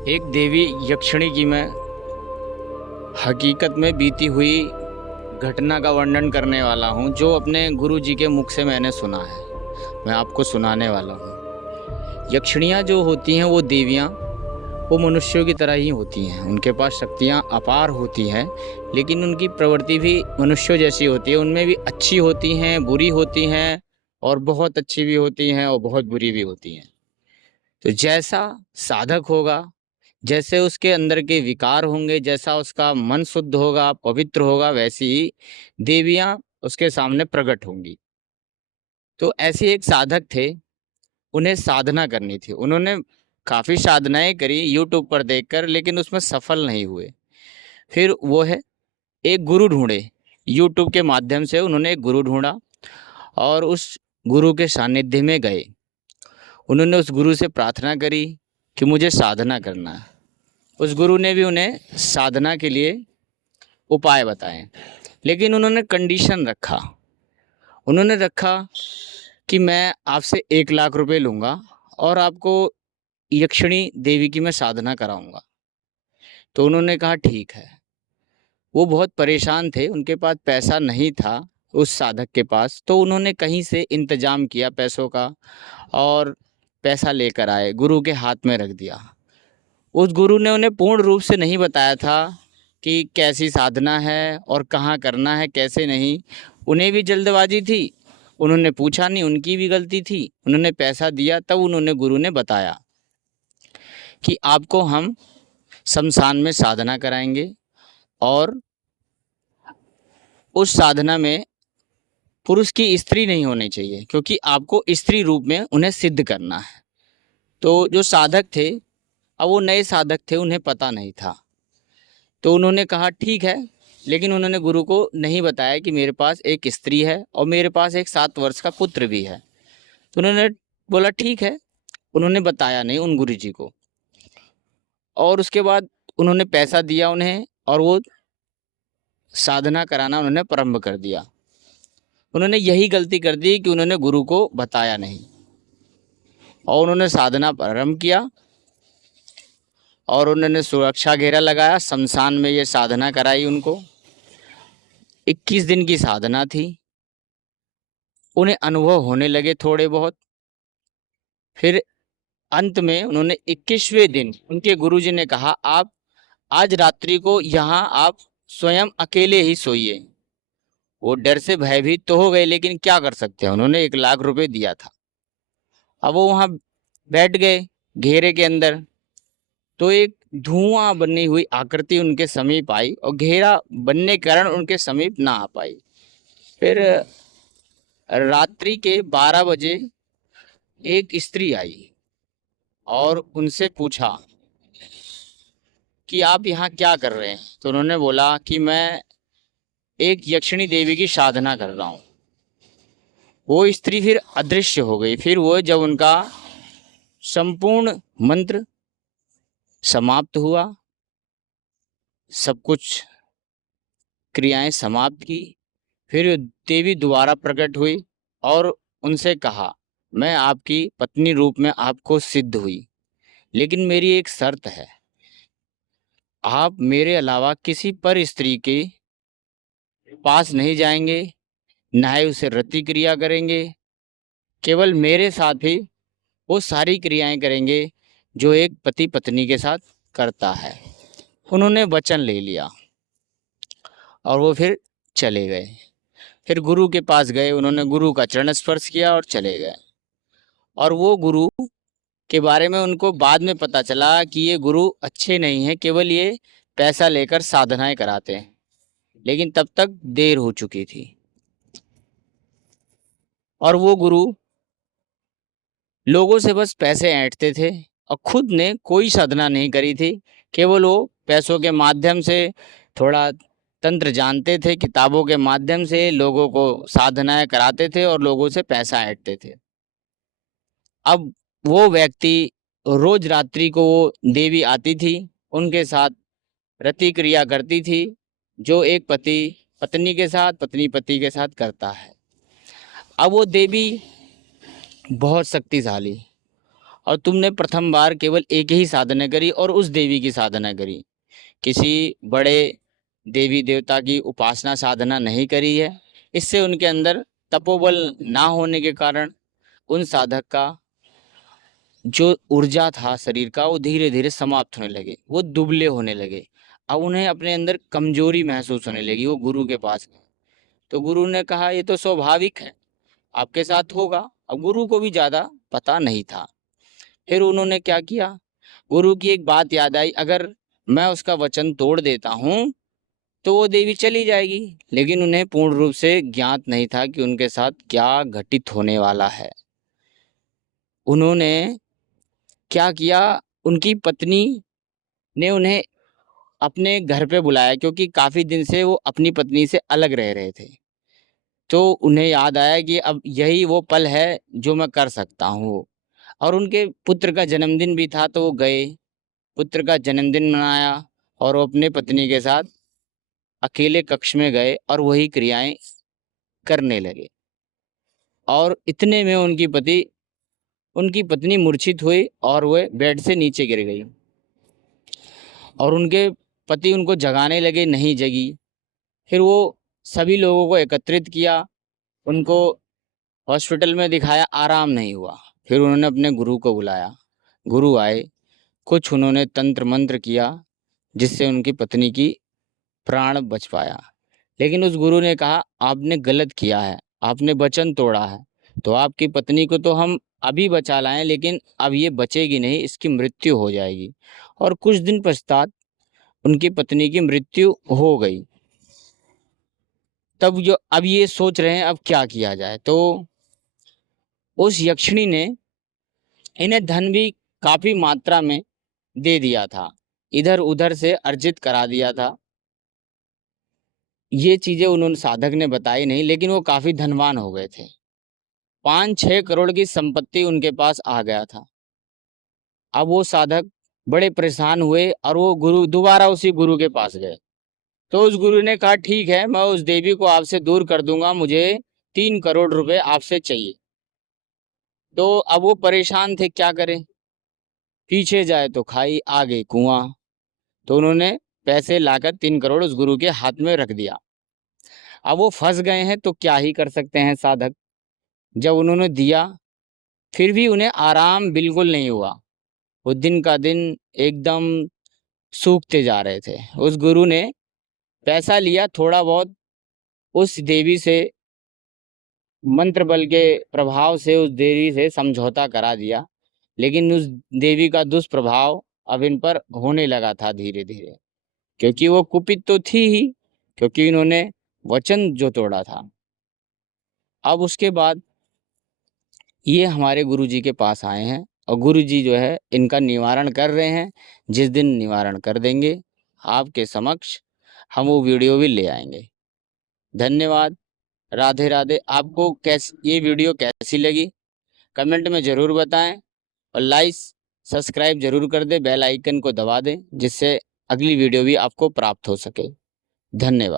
एक देवी यक्षिणी की मैं हकीकत में बीती हुई घटना का वर्णन करने वाला हूँ, जो अपने गुरु जी के मुख से मैंने सुना है। मैं आपको सुनाने वाला हूँ। यक्षिणियाँ जो होती हैं वो देवियाँ, वो मनुष्यों की तरह ही होती हैं। उनके पास शक्तियाँ अपार होती हैं, लेकिन उनकी प्रवृत्ति भी मनुष्यों जैसी होती है। उनमें भी अच्छी होती हैं, बुरी होती हैं, और बहुत अच्छी भी होती हैं और बहुत बुरी भी होती हैं। तो जैसा साधक होगा, जैसे उसके अंदर के विकार होंगे, जैसा उसका मन शुद्ध होगा, पवित्र होगा, वैसी ही देवियां उसके सामने प्रकट होंगी। तो ऐसे एक साधक थे, उन्हें साधना करनी थी। उन्होंने काफी साधनाएं करी यूट्यूब पर देखकर, लेकिन उसमें सफल नहीं हुए। फिर वो है एक गुरु ढूंढे। यूट्यूब के माध्यम से उन्होंने एक गुरु ढूंढा और उस गुरु के सानिध्य में गए। उन्होंने उस गुरु से प्रार्थना करी कि मुझे साधना करना है। उस गुरु ने भी उन्हें साधना के लिए उपाय बताए, लेकिन उन्होंने कंडीशन रखा। उन्होंने रखा कि मैं आपसे 1 लाख रुपए लूँगा और आपको यक्षिणी देवी की मैं साधना कराऊंगा। तो उन्होंने कहा ठीक है। वो बहुत परेशान थे, उनके पास पैसा नहीं था उस साधक के पास। तो उन्होंने कहीं से इंतजाम किया पैसों का और पैसा लेकर आए, गुरु के हाथ में रख दिया। उस गुरु ने उन्हें पूर्ण रूप से नहीं बताया था कि कैसी साधना है और कहाँ करना है, कैसे नहीं। उन्हें भी जल्दबाजी थी, उन्होंने पूछा नहीं, उनकी भी गलती थी। उन्होंने पैसा दिया, तब उन्होंने गुरु ने बताया कि आपको हम शमशान में साधना कराएंगे और उस साधना में पुरुष की स्त्री नहीं होनी चाहिए, क्योंकि आपको स्त्री रूप में उन्हें सिद्ध करना है। तो जो साधक थे, अब वो नए साधक थे, उन्हें पता नहीं था। तो उन्होंने कहा ठीक है, लेकिन उन्होंने गुरु को नहीं बताया कि मेरे पास एक स्त्री है और मेरे पास एक 7 वर्ष का पुत्र भी है। तो उन्होंने बोला ठीक है। उन्होंने बताया नहीं उन गुरु जी को। और उसके बाद उन्होंने पैसा दिया उन्हें और वो साधना कराना उन्होंने प्रारंभ कर दिया। उन्होंने यही गलती कर दी कि उन्होंने गुरु को बताया नहीं और उन्होंने साधना प्रारंभ किया और उन्होंने सुरक्षा घेरा लगाया। शमशान में ये साधना कराई उनको। 21 दिन की साधना थी। उन्हें अनुभव होने लगे थोड़े बहुत। फिर अंत में उन्होंने 21वें दिन उनके गुरुजी ने कहा, आप आज रात्रि को यहाँ आप स्वयं अकेले ही सोइए। वो डर से भयभीत तो हो गए, लेकिन क्या कर सकते हैं, उन्होंने 1 लाख रुपए दिया था। अब वो वहाँ बैठ गए घेरे के अंदर। तो एक धुआं बनी हुई आकृति उनके समीप आई और घेरा बनने के कारण उनके समीप ना आ पाई। फिर रात्रि के 12 बजे एक स्त्री आई और उनसे पूछा कि आप यहाँ क्या कर रहे हैं। तो उन्होंने बोला कि मैं एक यक्षिणी देवी की साधना कर रहा हूँ। वो स्त्री फिर अदृश्य हो गई। फिर वो जब उनका संपूर्ण मंत्र समाप्त हुआ, सब कुछ क्रियाएं समाप्त की, फिर देवी दोबारा प्रकट हुई और उनसे कहा, मैं आपकी पत्नी रूप में आपको सिद्ध हुई, लेकिन मेरी एक शर्त है। आप मेरे अलावा किसी पर स्त्री के पास नहीं जाएंगे, ना ही उसे रति क्रिया करेंगे। केवल मेरे साथ ही वो सारी क्रियाएं करेंगे जो एक पति पत्नी के साथ करता है। उन्होंने वचन ले लिया और वो फिर चले गए। फिर गुरु के पास गए, उन्होंने गुरु का चरण स्पर्श किया और चले गए। और वो गुरु के बारे में उनको बाद में पता चला कि ये गुरु अच्छे नहीं हैं, केवल ये पैसा लेकर साधनाएं कराते हैं। लेकिन तब तक देर हो चुकी थी। और वो गुरु लोगों से बस पैसे ऐंठते थे और खुद ने कोई साधना नहीं करी थी। केवल वो पैसों के माध्यम से थोड़ा तंत्र जानते थे, किताबों के माध्यम से लोगों को साधनाएं कराते थे और लोगों से पैसा ऐंठते थे। अब वो व्यक्ति रोज रात्रि को वो देवी आती थी, उनके साथ रति क्रिया करती थी, जो एक पति पत्नी के साथ, पत्नी पति के साथ करता है। अब वो देवी बहुत शक्तिशाली और तुमने प्रथम बार केवल एक ही साधना करी और उस देवी की साधना करी, किसी बड़े देवी देवता की उपासना साधना नहीं करी है। इससे उनके अंदर तपोबल ना होने के कारण उन साधक का जो ऊर्जा था शरीर का वो धीरे धीरे समाप्त होने लगे, वो दुबले होने लगे। अब उन्हें अपने अंदर कमजोरी महसूस होने लगी। वो गुरु के पास गए तो गुरु ने कहा ये तो स्वाभाविक है, आपके साथ होगा। अब गुरु को भी ज्यादा पता नहीं था। फिर उन्होंने क्या किया, गुरु की एक बात याद आई, अगर मैं उसका वचन तोड़ देता हूं तो वो देवी चली जाएगी। लेकिन उन्हें पूर्ण रूप से ज्ञात नहीं था कि उनके साथ क्या घटित होने वाला है। उन्होंने क्या किया, उनकी पत्नी ने उन्हें अपने घर पे बुलाया, क्योंकि काफी दिन से वो अपनी पत्नी से अलग रह रहे थे। तो उन्हें याद आया कि अब यही वो पल है जो मैं कर सकता हूँ। और उनके पुत्र का जन्मदिन भी था तो वो गए, पुत्र का जन्मदिन मनाया और वो अपने पत्नी के साथ अकेले कक्ष में गए और वही क्रियाएं करने लगे। और इतने में उनकी पत्नी मूर्छित हुई और वह बेड से नीचे गिर गई। और उनके पति उनको जगाने लगे, नहीं जगी। फिर वो सभी लोगों को एकत्रित किया, उनको हॉस्पिटल में दिखाया, आराम नहीं हुआ। फिर उन्होंने अपने गुरु को बुलाया, गुरु आए, कुछ उन्होंने तंत्र मंत्र किया जिससे उनकी पत्नी की प्राण बच पाया। लेकिन उस गुरु ने कहा आपने गलत किया है, आपने वचन तोड़ा है। तो आपकी पत्नी को तो हम अभी बचा लाएं, लेकिन अब ये बचेगी नहीं, इसकी मृत्यु हो जाएगी। और कुछ दिन पश्चात उनकी पत्नी की मृत्यु हो गई। तब जो अब ये सोच रहे हैं अब क्या किया जाए, तो उस यक्षिणी ने इन्हें धन भी काफी मात्रा में दे दिया था, इधर उधर से अर्जित करा दिया था। ये चीजें उन्होंने साधक ने बताई नहीं, लेकिन वो काफी धनवान हो गए थे। 5-6 करोड़ की संपत्ति उनके पास आ गया था। अब वो साधक बड़े परेशान हुए और वो गुरु दोबारा उसी गुरु के पास गए। तो उस गुरु ने कहा ठीक है, मैं उस देवी को आपसे दूर कर दूंगा, मुझे 3 करोड़ रुपए आपसे चाहिए। तो अब वो परेशान थे, क्या करें, पीछे जाए तो खाई, आगे कुआं। तो उन्होंने पैसे लाकर 3 करोड़ उस गुरु के हाथ में रख दिया। अब वो फंस गए हैं तो क्या ही कर सकते हैं साधक। जब उन्होंने दिया फिर भी उन्हें आराम बिल्कुल नहीं हुआ, वो दिन का दिन एकदम सूखते जा रहे थे। उस गुरु ने पैसा लिया, थोड़ा बहुत उस देवी से मंत्र बल के प्रभाव से उस देवी से समझौता करा दिया। लेकिन उस देवी का दुष्प्रभाव अब इन पर होने लगा था धीरे धीरे, क्योंकि वो कुपित तो थी ही, क्योंकि इन्होंने वचन जो तोड़ा था। अब उसके बाद ये हमारे गुरुजी के पास आए हैं और गुरुजी जो है इनका निवारण कर रहे हैं। जिस दिन निवारण कर देंगे आपके समक्ष हम वो वीडियो भी ले आएंगे। धन्यवाद, राधे राधे। आपको ये वीडियो कैसी लगी कमेंट में ज़रूर बताएं और लाइक सब्सक्राइब जरूर कर दें, बेल आइकन को दबा दें जिससे अगली वीडियो भी आपको प्राप्त हो सके। धन्यवाद।